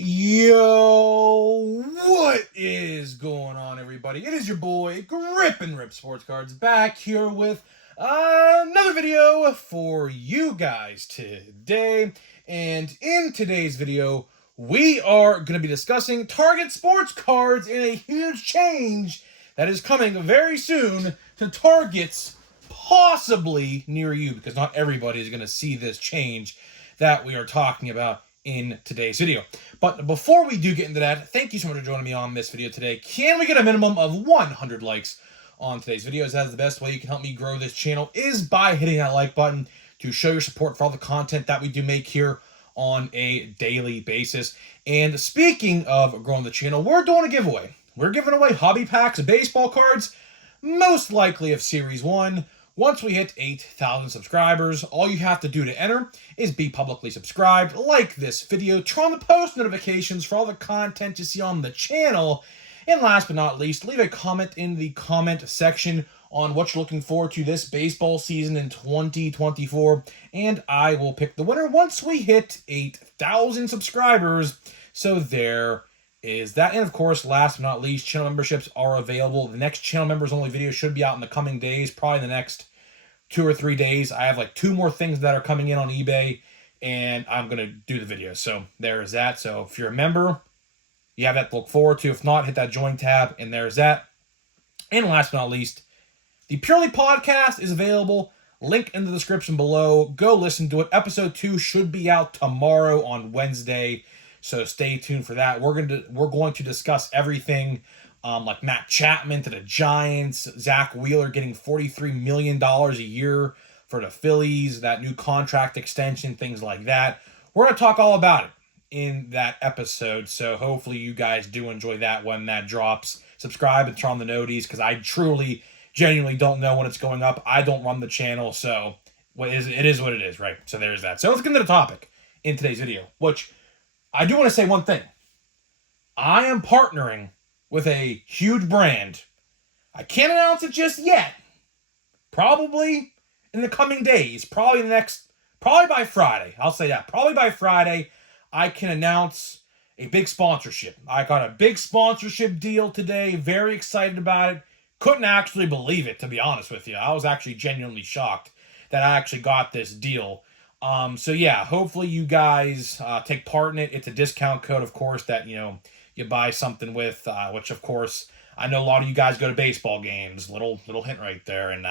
Yo, what is going on, everybody? It is your boy, Grip and Rip Sports Cards, back here with another video for you guys today. And in today's video, we are going to be discussing Target Sports Cards in a huge change that is coming very soon to Targets possibly near you, because not everybody is going to see this change that we are talking about in today's video. But before we do get into that, thank you so much for joining me on this video today. Can we get a minimum of 100 likes on today's video? As that's the best way you can help me grow this channel is by hitting that like button to show your support for all the content that we do make here on a daily basis. And speaking of growing the channel, we're doing a giveaway. We're giving away hobby packs of baseball cards, most likely of Series 1. Once we hit 8,000 subscribers, all you have to do to enter is be publicly subscribed, like this video, turn on the post notifications for all the content you see on the channel, and last but not least, leave a comment in the comment section on what you're looking forward to this baseball season in 2024, and I will pick the winner once we hit 8,000 subscribers. So there is that. And of course, last but not least, channel memberships are available. The next channel members only video should be out in the coming days, probably the next 2 or 3 days. I have like 2 more things that are coming in on eBay, and I'm going to do the video. So there's that. So if you're a member, you have that to look forward to. If not, hit that join tab, and there's that. And last but not least, the Purely podcast is available. Link in the description below. Go listen to it. Episode 2 should be out tomorrow on Wednesday. So stay tuned for that. We're going to discuss everything, like Matt Chapman to the Giants, Zach Wheeler getting $43 million a year for the Phillies, that new contract extension, things like that. We're going to talk all about it in that episode. So hopefully you guys do enjoy that when that drops. Subscribe and turn on the noties, because I truly, genuinely don't know when it's going up. I don't run the channel, so it is what it is, right? So there's that. So let's get into the topic in today's video, which I do want to say one thing. I am partnering with a huge brand. I can't announce it just yet. Probably in the coming days. Probably by Friday. I'll say that. Probably by Friday, I can announce a big sponsorship. I got a big sponsorship deal today. Very excited about it. Couldn't actually believe it, to be honest with you. I was actually genuinely shocked that I actually got this deal. So yeah, hopefully you guys take part in it. It's a discount code, of course, that, you buy something with, which of course, I know a lot of you guys go to baseball games. Little hint right there. And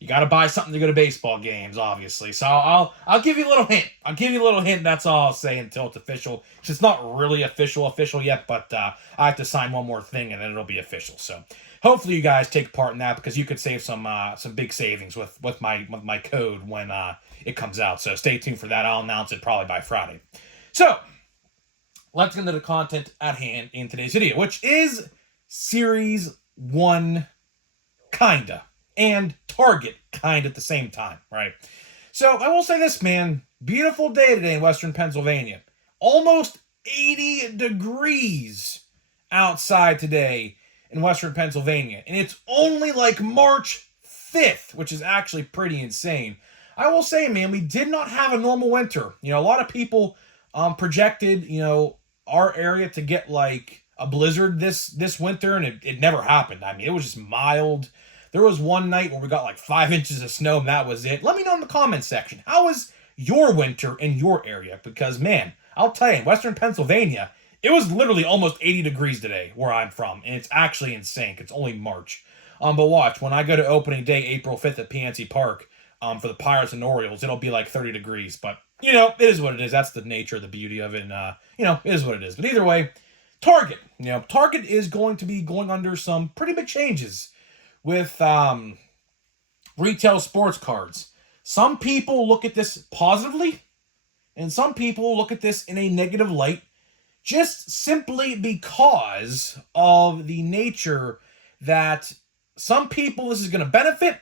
you got to buy something to go to baseball games, obviously. So I'll give you a little hint. I'll give you a little hint. That's all I'll say until it's official. It's not really official yet, but I have to sign one more thing and then it'll be official. So hopefully you guys take part in that, because you could save some big savings with my code when it comes out. So stay tuned for that. I'll announce it probably by Friday. So let's get into the content at hand in today's video, which is Series 1 kinda and Target kind at the same time, right? So I will say this, man. Beautiful day today in Western Pennsylvania. Almost 80 degrees outside today in Western Pennsylvania. And it's only like March 5th, which is actually pretty insane. I will say, man, we did not have a normal winter. A lot of people projected, our area to get like a blizzard this winter, and it never happened. I mean, it was just mild. There was one night where we got like 5 inches of snow, and that was it. Let me know in the comment section, how was your winter in your area? Because, man, I'll tell you, in Western Pennsylvania, it was literally almost 80 degrees today where I'm from, and it's actually insane. It's only March. But watch, when I go to opening day, April 5th at PNC Park, for the Pirates and Orioles, it'll be like 30 degrees. But, it is what it is. That's the nature, the beauty of it, and, it is what it is. But either way, Target. Target is going to be going under some pretty big changes with retail sports cards. Some people look at this positively, and some people look at this in a negative light, just simply because of the nature that some people this is going to benefit,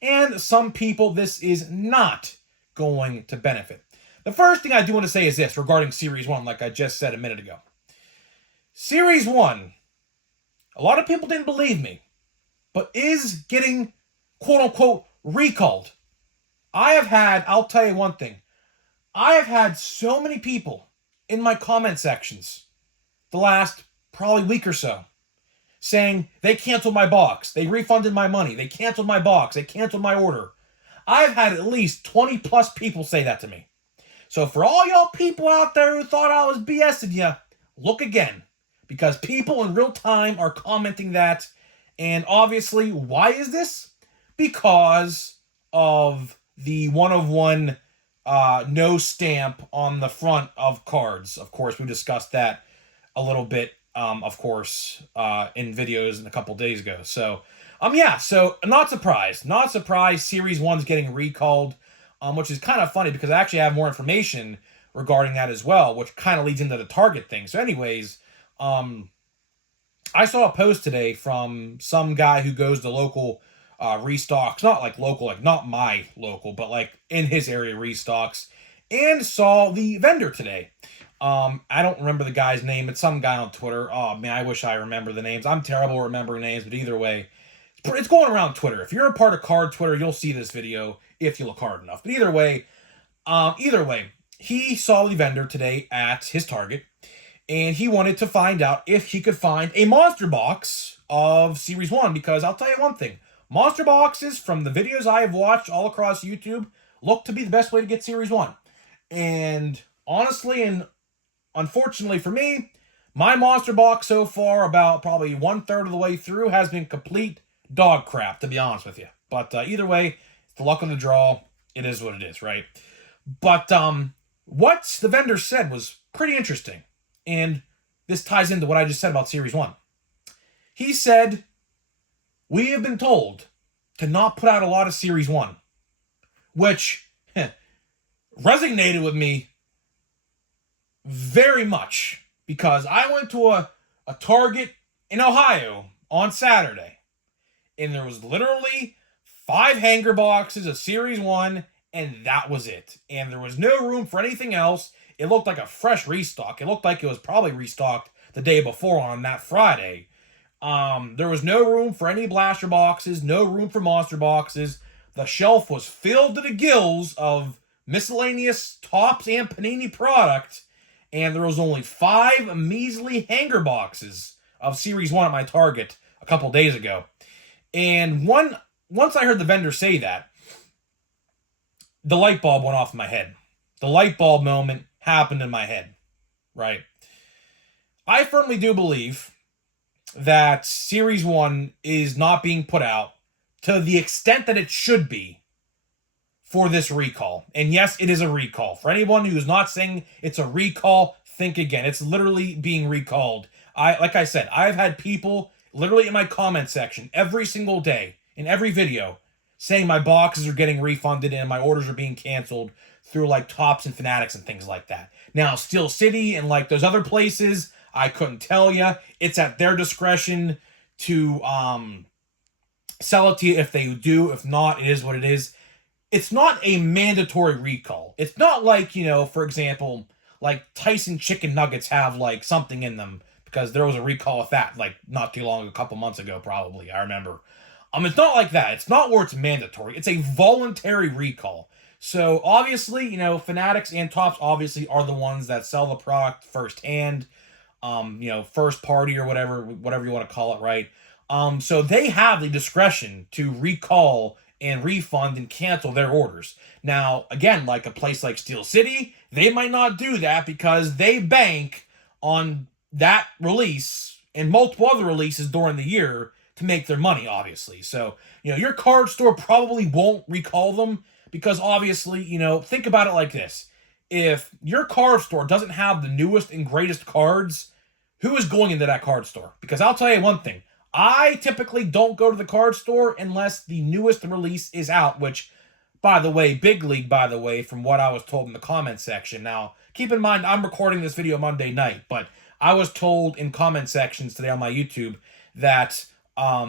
and some people this is not going to benefit. The first thing I do want to say is this regarding Series 1, like I just said a minute ago. Series 1, a lot of people didn't believe me, but is getting quote-unquote recalled. I'll tell you one thing. I have had so many people in my comment sections the last probably week or so saying they canceled my box, they refunded my money, they canceled my box, they canceled my order. I've had at least 20 plus people say that to me. So for all y'all people out there who thought I was BSing you, look again. Because people in real time are commenting that. And obviously, why is this? Because of the one-of-one no stamp on the front of cards. Of course, we discussed that a little bit, of course, in videos a couple days ago. So, yeah, so not surprised. Not surprised Series 1's getting recalled, which is kind of funny because I actually have more information regarding that as well, which kind of leads into the Target thing. So anyways, I saw a post today from some guy who goes to local restocks, not like local, like not my local, but like in his area restocks, and saw the vendor today. I don't remember the guy's name. It's some guy on Twitter. Oh man, I wish I remember the names. I'm terrible at remembering names, but either way, it's going around Twitter. If you're a part of card Twitter, you'll see this video if you look hard enough. But either way, he saw the vendor today at his Target, and he wanted to find out if he could find a monster box of Series 1, because I'll tell you one thing. Monster boxes, from the videos I have watched all across YouTube, look to be the best way to get Series 1. And honestly, and unfortunately for me, my monster box so far, about probably 1/3 of the way through, has been complete dog crap, to be honest with you. But either way, it's the luck of the draw. It is what it is, right? But what the vendor said was pretty interesting. And this ties into what I just said about Series 1. He said, we have been told to not put out a lot of Series 1. Which resonated with me very much. Because I went to a Target in Ohio on Saturday. And there was literally 5 hanger boxes of Series 1. And that was it. And there was no room for anything else. It looked like a fresh restock. It looked like it was probably restocked the day before on that Friday. There was no room for any blaster boxes, no room for monster boxes. The shelf was filled to the gills of miscellaneous Tops and Panini product, and there was only 5 measly hanger boxes of Series 1 at my Target a couple days ago. And once I heard the vendor say that, the light bulb went off in my head. The light bulb moment happened in my head, right? I firmly do believe that Series 1 is not being put out to the extent that it should be for this recall. And yes, it is a recall. For anyone who's not saying it's a recall, think again. It's literally being recalled. Like I said, I've had people literally in my comment section every single day, in every video, saying my boxes are getting refunded and my orders are being canceled through like Tops and Fanatics and things like that. Now, Steel City and like those other places, I couldn't tell you. It's at their discretion to sell it to you if they do. If not, it is what it is. It's not a mandatory recall. It's not like, for example, like Tyson chicken nuggets have like something in them, because there was a recall of that like not too long, a couple months ago probably, I remember. It's not like that. It's not where it's mandatory. It's a voluntary recall. So obviously, Fanatics and Tops obviously are the ones that sell the product firsthand, first party or whatever you want to call it, right? So they have the discretion to recall and refund and cancel their orders. Now, again, like a place like Steel City, they might not do that because they bank on that release and multiple other releases during the year to make their money, obviously. So, your card store probably won't recall them because obviously, think about it like this. If your card store doesn't have the newest and greatest cards, who is going into that card store? Because I'll tell you one thing. I typically don't go to the card store unless the newest release is out, which, by the way, Big League, from what I was told in the comment section. Now, keep in mind, I'm recording this video Monday night, but I was told in comment sections today on my YouTube that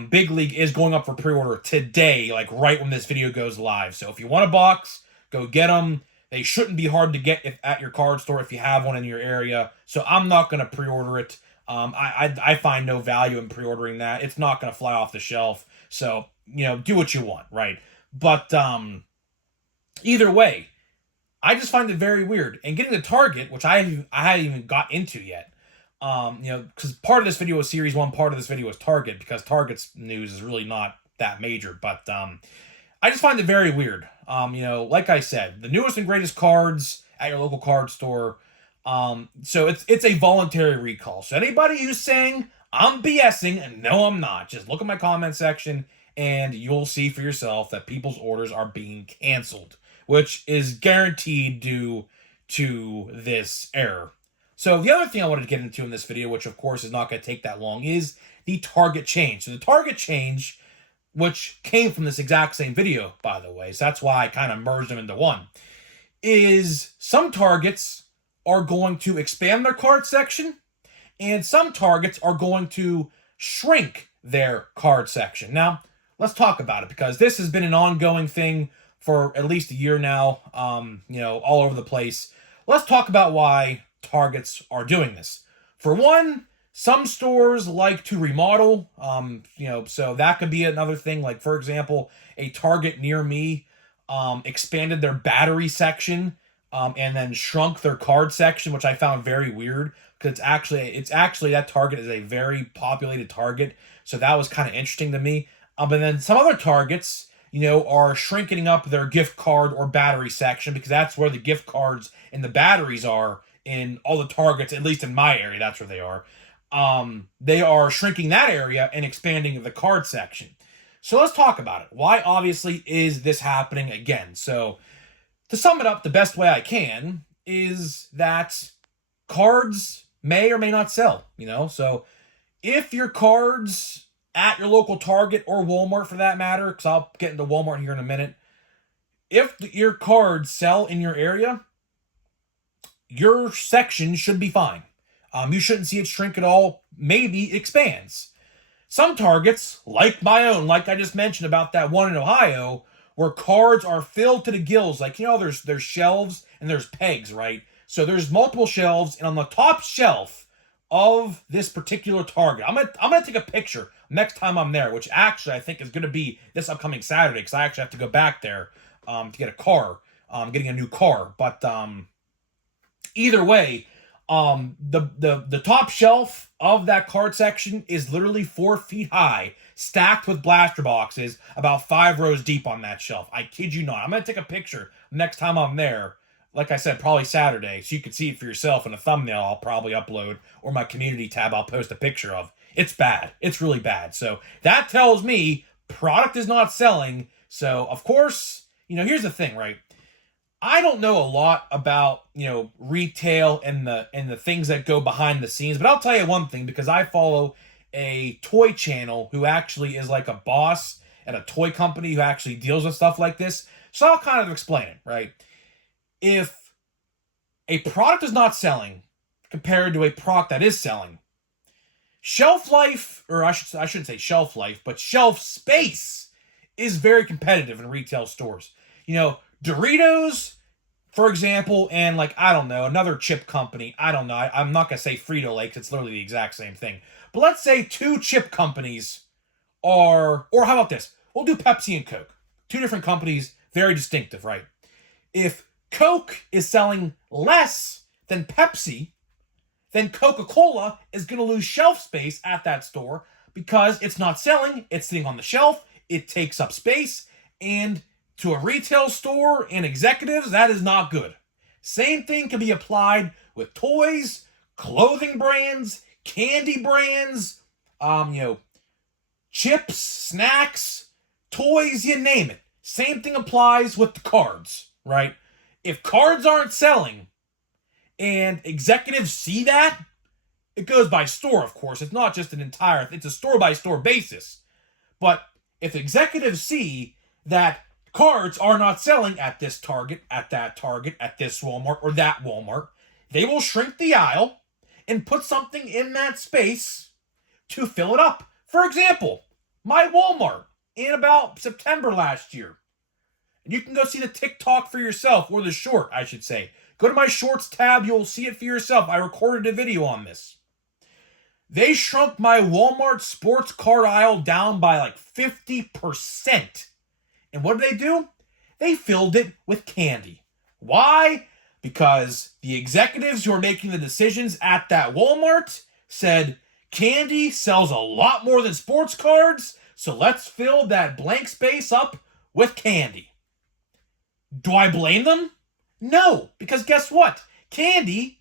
Big League is going up for pre-order today, like right when this video goes live. So if you want a box, go get them. They shouldn't be hard to get at your card store if you have one in your area. So I'm not going to pre-order it. I find no value in pre-ordering that. It's not going to fly off the shelf. So, do what you want, right? But either way, I just find it very weird. And getting to Target, which I hadn't even got into yet, because part of this video is Series 1, part of this video is Target, because Target's news is really not that major. But I just find it very weird. Like I said, the newest and greatest cards at your local card store. So it's a voluntary recall. So anybody who's saying I'm BSing, no, I'm not. Just look at my comment section and you'll see for yourself that people's orders are being canceled, which is guaranteed due to this error. So the other thing I wanted to get into in this video, which of course is not going to take that long, is the Target change. So the Target change, which came from this exact same video, by the way, so that's why I kind of merged them into one, is some Targets are going to expand their card section, and some Targets are going to shrink their card section. Now, let's talk about it, because this has been an ongoing thing for at least a year now, all over the place. Let's talk about why Targets are doing this. For one, some stores like to remodel, so that could be another thing. Like, for example, a Target near me expanded their battery section and then shrunk their card section, which I found very weird, because it's actually that Target is a very populated Target, so that was kind of interesting to me. But then some other Targets, are shrinking up their gift card or battery section, because that's where the gift cards and the batteries are in all the Targets, at least in my area, that's where they are. They are shrinking that area and expanding the card section. So let's talk about it. Why, obviously, is this happening again? So to sum it up the best way I can is that cards may or may not sell, So if your cards at your local Target or Walmart, for that matter, because I'll get into Walmart here in a minute, if your cards sell in your area, your section should be fine. You shouldn't see it shrink at all. Maybe it expands. Some Targets, like my own, like I just mentioned about that one in Ohio, where cards are filled to the gills. Like, there's shelves and there's pegs, right? So there's multiple shelves, and on the top shelf of this particular Target, I'm gonna take a picture next time I'm there, which actually I think is gonna be this upcoming Saturday, because I actually have to go back there to get a car. Getting a new car. But either way, the top shelf of that card section is literally 4 feet high, stacked with blaster boxes, about 5 rows deep on that shelf. I kid you not. I'm going to take a picture next time I'm there. Like I said, probably Saturday, so you can see it for yourself in a thumbnail I'll probably upload, or my community tab I'll post a picture of. It's bad. It's really bad. So that tells me product is not selling. So, of course, here's the thing, right? I don't know a lot about, retail and the things that go behind the scenes, but I'll tell you one thing, because I follow a toy channel who actually is like a boss at a toy company who actually deals with stuff like this. So I'll kind of explain it, right? If a product is not selling compared to a product that is selling, shelf life, or I shouldn't say shelf life, but shelf space is very competitive in retail stores. Doritos, for example, and I don't know, another chip company. I don't know. I'm not going to say Frito-Lay, because it's literally the exact same thing. But let's say 2 chip companies or how about this? We'll do Pepsi and Coke. 2 different companies, very distinctive, right? If Coke is selling less than Pepsi, then Coca-Cola is going to lose shelf space at that store, because it's not selling, it's sitting on the shelf, it takes up space, and to a retail store and executives, that is not good. Same thing can be applied with toys, clothing brands, candy brands, chips, snacks, toys, you name it. Same thing applies with the cards, right? If cards aren't selling and executives see that, it goes by store, of course. It's not just it's a store-by-store basis. But if executives see that cards are not selling at this Target, at that Target, at this Walmart, or that Walmart, they will shrink the aisle and put something in that space to fill it up. For example, my Walmart in about September last year. And you can go see the TikTok for yourself, or the short, I should say. Go to my shorts tab, you'll see it for yourself. I recorded a video on this. They shrunk my Walmart sports card aisle down by 50%. And what did they do? They filled it with candy. Why? Because the executives who are making the decisions at that Walmart said candy sells a lot more than sports cards, so let's fill that blank space up with candy. Do I blame them? No, because guess what? Candy,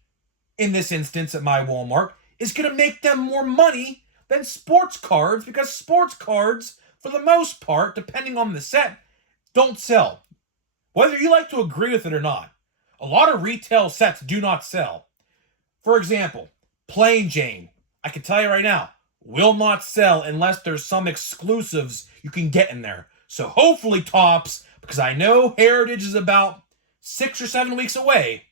in this instance at my Walmart, is going to make them more money than sports cards, because sports cards, for the most part, depending on the set, don't sell. Whether you like to agree with it or not, a lot of retail sets do not sell. For example, Plain Jane, I can tell you right now, will not sell unless there's some exclusives you can get in there. So hopefully Topps, because I know Heritage is about 6 or 7 weeks away,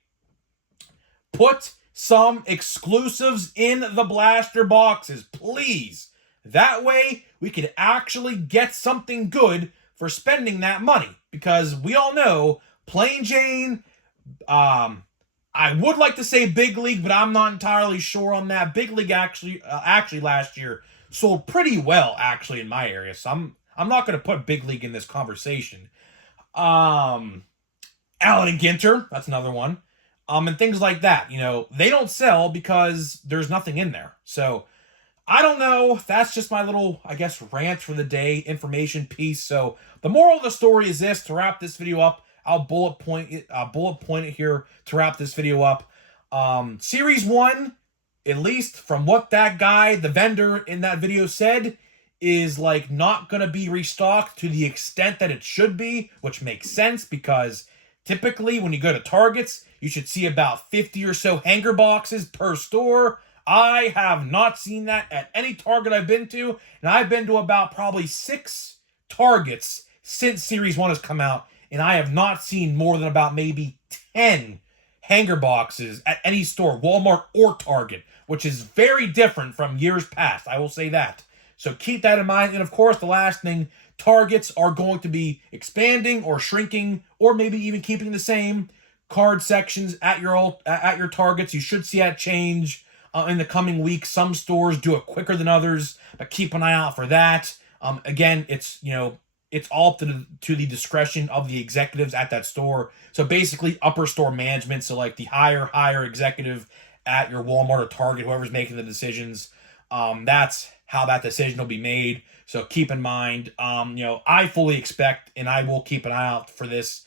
put some exclusives in the blaster boxes, please. That way we could actually get something good for spending that money. Because we all know Plain Jane, I would like to say Big League, but I'm not entirely sure on that. Big League actually last year sold pretty well actually in my area, so I'm not going to put Big League in this conversation. Allen and Ginter, that's another one. And things like that, they don't sell because there's nothing in there. So I don't know. That's just my little, I guess, rant for the day, information piece. So the moral of the story is this: to wrap this video up, I'll bullet point it here to wrap this video up. Series 1, at least from what that guy, the vendor in that video said, is like not going to be restocked to the extent that it should be, which makes sense because typically when you go to Targets, you should see about 50 or so hanger boxes per store. I have not seen that at any Target I've been to, and I've been to about probably 6 Targets since Series 1 has come out, and I have not seen more than about maybe 10 hanger boxes at any store, Walmart or Target, which is very different from years past, I will say that. So keep that in mind, and of course, the last thing, Targets are going to be expanding or shrinking, or maybe even keeping the same card sections at your Targets. You should see that change in the coming weeks. Some stores do it quicker than others, but keep an eye out for that. Again, it's all up to the discretion of the executives at that store. So basically, upper store management. So like the higher executive at your Walmart or Target, whoever's making the decisions, that's how that decision will be made. So keep in mind, I fully expect, and I will keep an eye out for this.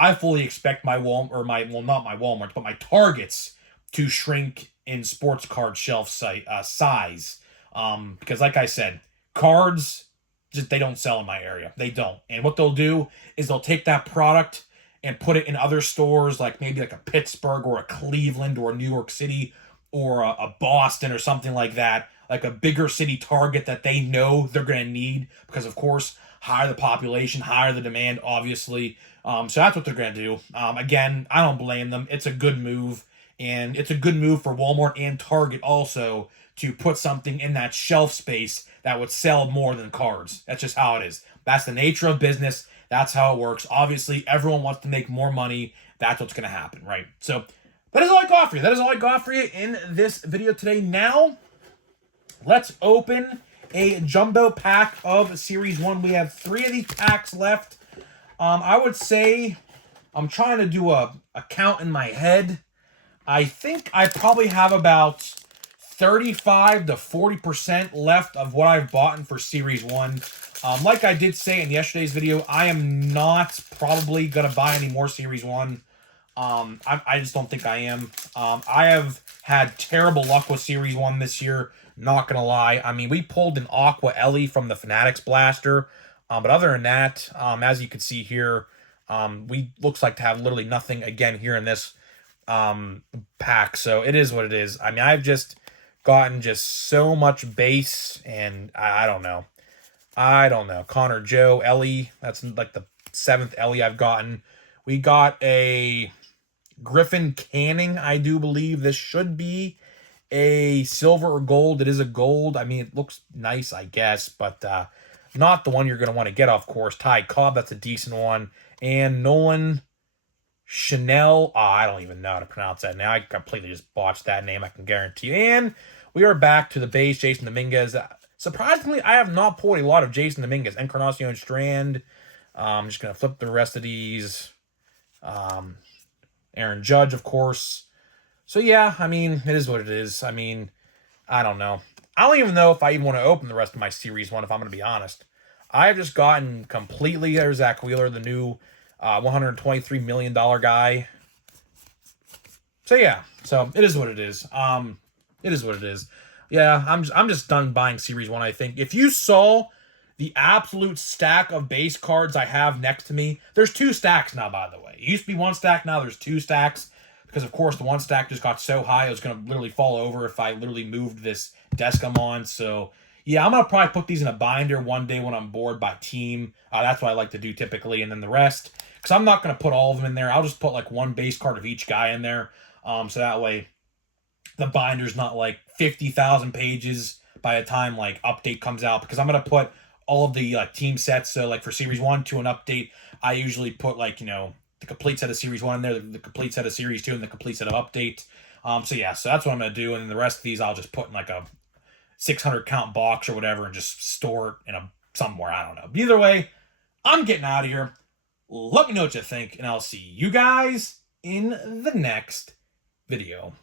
I fully expect not my Walmart, but my Targets to shrink in sports card shelf size. Because like I said, cards, they don't sell in my area. They don't. And what they'll do is they'll take that product and put it in other stores, like maybe like a Pittsburgh or a Cleveland or a New York City or a Boston or something like that, like a bigger city Target that they know they're going to need because, of course, higher the population, higher the demand, obviously. So that's what they're going to do. Again, I don't blame them. It's a good move. And it's a good move for Walmart and Target also to put something in that shelf space that would sell more than cards. That's just how it is. That's the nature of business. That's how it works. Obviously, everyone wants to make more money. That's what's going to happen, right? So that is all I got for you. That is all I got for you in this video today. Now, let's open a jumbo pack of Series 1. We have 3 of these packs left. I would say, I'm trying to do a count in my head. I think I probably have about 35 to 40% left of what I've bought for Series 1. Like I did say in yesterday's video, I am not probably going to buy any more Series 1. I just don't think I am. I have had terrible luck with Series 1 this year, not going to lie. I mean, we pulled an Aqua Ellie from the Fanatics Blaster, but other than that, as you can see here, we looks like to have literally nothing again here in this pack. So it is what it is. I mean, I've just gotten so much base, and I don't know. Connor Joe, Ellie, that's like the 7th Ellie I've gotten. We got a Griffin Canning, I do believe. This should be a silver or gold. It is a gold. I mean, it looks nice, I guess, but not the one you're going to want to get, of course. Ty Cobb, that's a decent one. And Nolan Chanel, I don't even know how to pronounce that now. I completely just botched that name, I can guarantee you. And we are back to the base, Jason Dominguez. Surprisingly, I have not pulled a lot of Jason Dominguez. Encarnacion Strand. I'm just going to flip the rest of these. Aaron Judge, of course. So yeah, I mean, it is what it is. I mean, I don't know. I don't even know if I even want to open the rest of my Series 1, if I'm going to be honest. I have just gotten completely, there's Zach Wheeler, the new $123 million guy. So yeah, so it is what it is. It is what it is. Yeah, I'm just done buying Series 1, I think. If you saw the absolute stack of base cards I have next to me, there's 2 stacks now, by the way. It used to be 1 stack, now there's 2 stacks. Because, of course, the 1 stack just got so high, it was going to literally fall over if I literally moved this desk I'm on. So, yeah, I'm going to probably put these in a binder one day when I'm bored by team. That's what I like to do typically. And then the rest, because I'm not going to put all of them in there. I'll just put, like, 1 base card of each guy in there. So that way the binder's not, like, 50,000 pages by the time, like, update comes out. Because I'm going to put all of the, like, team sets. So, like, for Series 1 to an update, I usually put, like, you know, the complete set of Series 1 in there, the complete set of Series 2, and the complete set of updates. So yeah, so that's what I'm going to do. And then the rest of these I'll just put in like a 600 count box or whatever and just store it in somewhere. I don't know. But either way, I'm getting out of here. Let me know what you think, and I'll see you guys in the next video.